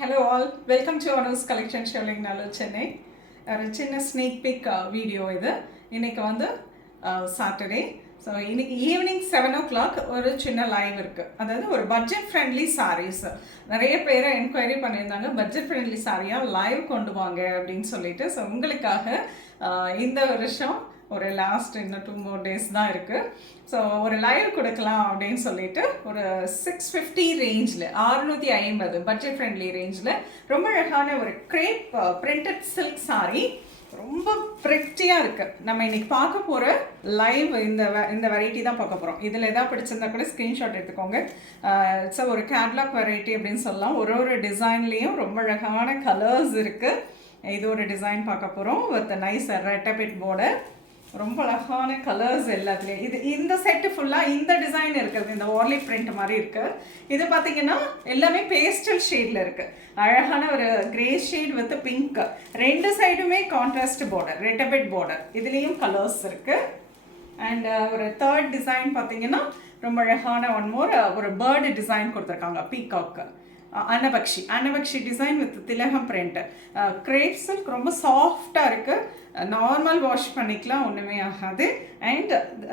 Hello all, welcome to Anu's Collection Showing Nalur Chennai. ஒரு சின்ன snake big video இது. இன்னைக்கு வந்து சாட்டர்டே. ஸோ இன்னைக்கு ஈவினிங் 7 o'clock ஒரு சின்ன லைவ் இருக்குது. அதாவது ஒரு பட்ஜெட் ஃப்ரெண்ட்லி சாரீஸ் நிறைய பேரை என்கொயரி பண்ணியிருந்தாங்க, பட்ஜெட் ஃப்ரெண்ட்லி சாரியாக லைவ் கொண்டு வாங்க அப்படின்னு சொல்லிட்டு. ஸோ உங்களுக்காக இந்த வருஷம் ஒரு லாஸ்ட் இன்னும் 2 more days தான் இருக்குது. ஸோ ஒரு லைவ் கொடுக்கலாம் அப்படின்னு சொல்லிட்டு ஒரு 650 ரேஞ்சில் 650 பட்ஜெட் ஃப்ரெண்ட்லி ரேஞ்சில் ரொம்ப அழகான ஒரு கிரேப் பிரிண்டட் சில்க் சாரீ ரொம்ப ப்ரிட்டியாக இருக்குது. நம்ம இன்றைக்கி பார்க்க போகிற லைவ் இந்த வெரைட்டி தான் பார்க்க போகிறோம். இதில் எதாவது பிடிச்சிருந்தா கூட ஸ்க்ரீன்ஷாட் எடுத்துக்கோங்க. ஸோ ஒரு கேட்லாக் வெரைட்டி அப்படின்னு சொல்லலாம். ஒரு டிசைன்லேயும் ரொம்ப அழகான கலர்ஸ் இருக்குது. இது ஒரு டிசைன் பார்க்க போகிறோம் வித் நைஸ் ரெட்டபிட் பார்டர். ரொம்ப அழகான கலர்ஸ் எல்லாத்துலேயும். இந்த செட்டு ஃபுல்லாக இந்த டிசைன் இருக்குது, இந்த வார்லி பிரிண்ட் மாதிரி இருக்குது. இது பார்த்தீங்கன்னா எல்லாமே பேஸ்டல் ஷேடில் இருக்குது. அழகான ஒரு கிரே ஷேட் வித் பிங்க், ரெண்டு சைடுமே கான்ட்ராஸ்ட் பார்டர், ரெட்டபிட் பார்டர். இதுலேயும் கலர்ஸ் இருக்குது. அண்ட் ஒரு தேர்ட் டிசைன் பார்த்தீங்கன்னா ரொம்ப அழகான ஒன் மோர் ஒரு பேர்டு டிசைன் கொடுத்துருக்காங்க, பீகாக்கு. அன்னபக்ஷி டிசைன் வித் திலகம் பிரிண்ட். கிரேப் சில்க் ரொம்ப சாஃப்டாக இருக்குது. நார்மல் வாஷ் பண்ணிக்கலாம், ஒன்றுமே ஆகாது. அண்ட்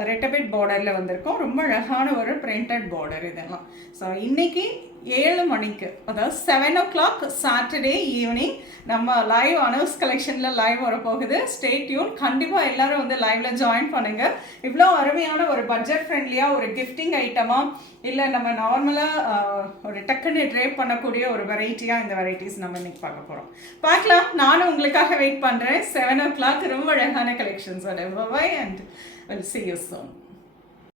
ரெட்டபிட் பார்டரில் வந்திருக்கோம். ரொம்ப அழகான ஒரு பிரிண்டட் பார்டர் இதெல்லாம். ஸோ இன்றைக்கி 7 மணிக்கு, அதாவது 7 o'clock சாட்டர்டே ஈவினிங் நம்ம லைவ் அனூஸ் கலெக்ஷனில் லைவ் வரப்போகுது. Stay tune. கண்டிப்பாக எல்லோரும் வந்து லைவில் ஜாயின் பண்ணுங்கள். இவ்வளோ அருமையான ஒரு பட்ஜெட் ஃப்ரெண்ட்லியாக ஒரு கிஃப்டிங் ஐட்டமாக, இல்லை நம்ம நார்மலாக ஒரு டக்குன்னு ட்ரேப் பண்ணக்கூடிய ஒரு வெரைட்டியாக இந்த வெரைட்டிஸ் நம்ம இன்றைக்கி பார்க்க போகிறோம். பார்க்கலாம். நானும் உங்களுக்காக வெயிட் பண்ணுறேன். 7 o'clock ரொம்ப அழகான கலெக்ஷன்ஸோட. Bye and will see you soon.